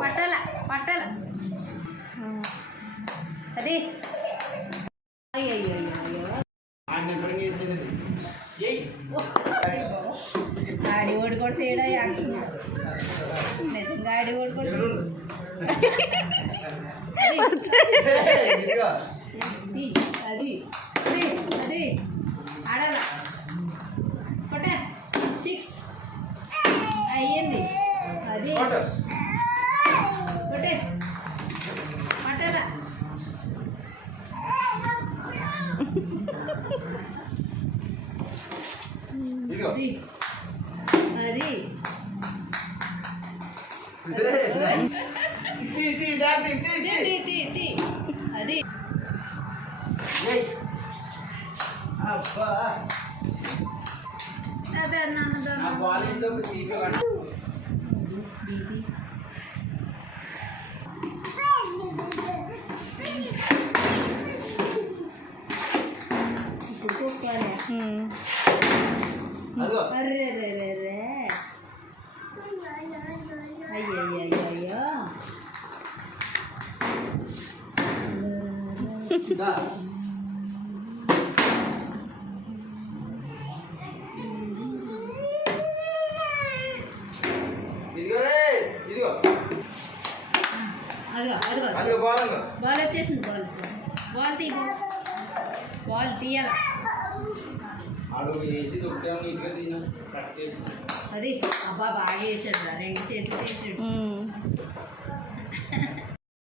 పట్టాల పట్టాల అది ఆడి ఓడి కూడా చేయడా నిజంగా ఆడి ఓడి కూడా అది అది అది ఆడాల కొట్ట 6 అయ్యింది అది కొట్టే పట్టాలా అది అది అది అదే బీపీ అరే రే రే రే అయ్యయ్యో అదిగో బాల్ వచ్చేసింది బాల్ తీయాల అది అబ్బా బాగా వేసాడు 2 చేతులు వేసాడు